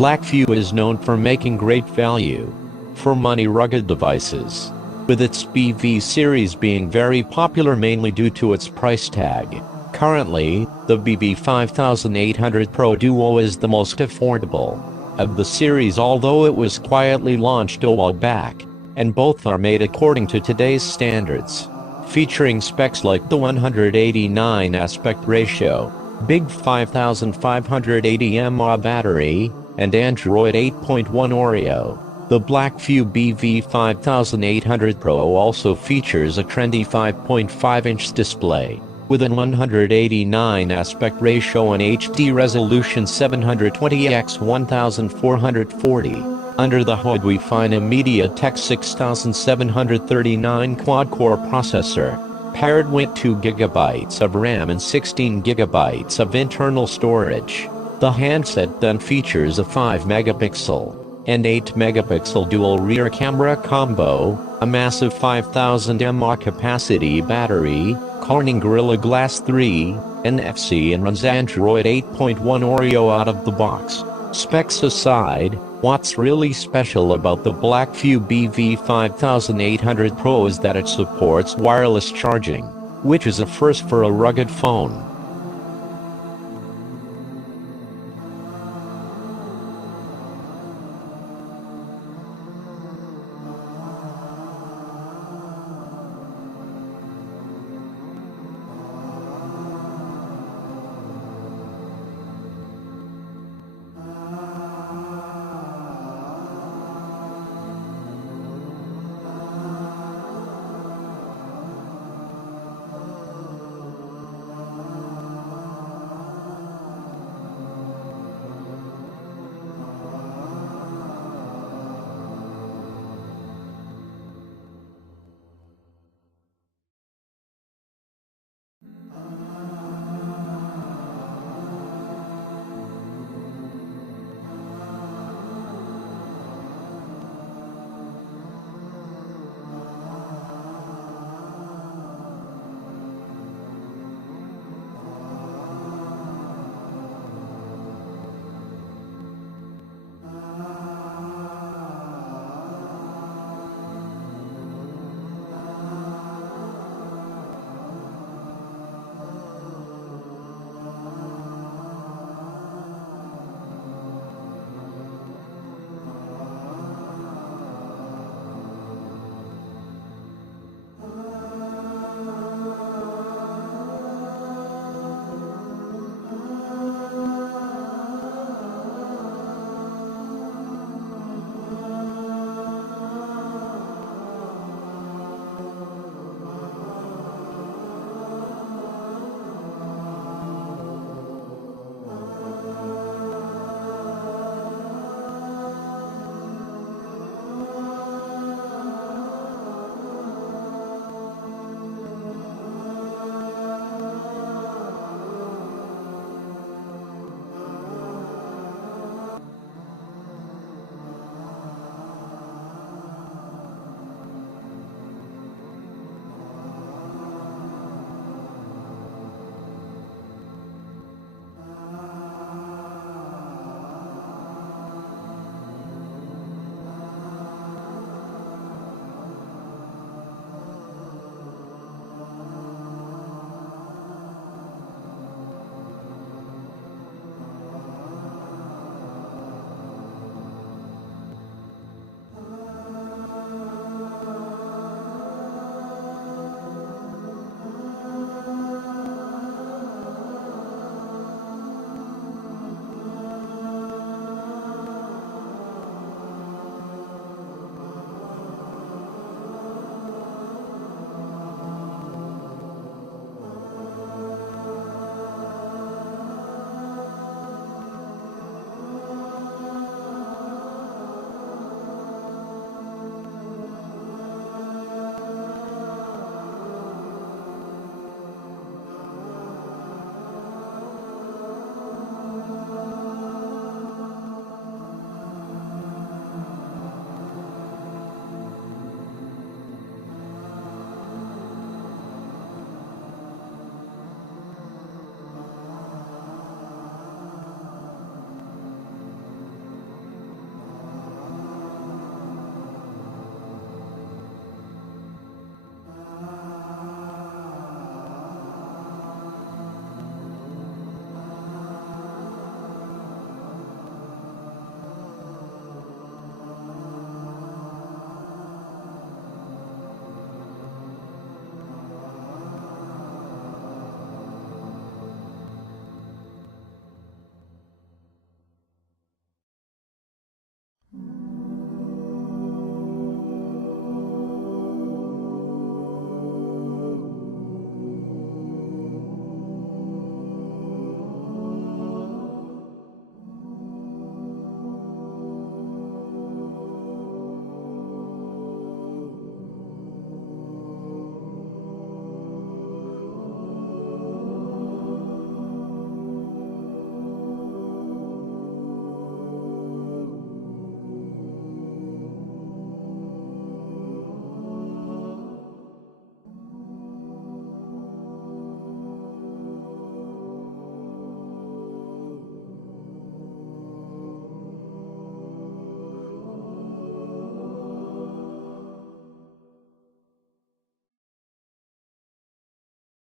Blackview is known for making great value for money rugged devices, with its BV series being very popular mainly due to its price tag. Currently, the BV5800 PRO Duo is the most affordable of the series, although it was quietly launched a while back, and both are made according to today's standards, featuring specs like the 189 aspect ratio, big 5580 mAh battery, and Android 8.1 Oreo. The Blackview BV5800 PRO also features a trendy 5.5-inch display, with an 189 aspect ratio and HD resolution 720x1440. Under the hood we find a MediaTek 6739 quad-core processor, paired with 2 GB of RAM and 16 GB of internal storage. The handset then features a 5-megapixel and 8-megapixel dual rear camera combo, a massive 5000 mAh capacity battery, Corning Gorilla Glass 3, NFC, and runs Android 8.1 Oreo out of the box. Specs aside, what's really special about the Blackview BV5800 PRO is that it supports wireless charging, which is a first for a rugged phone.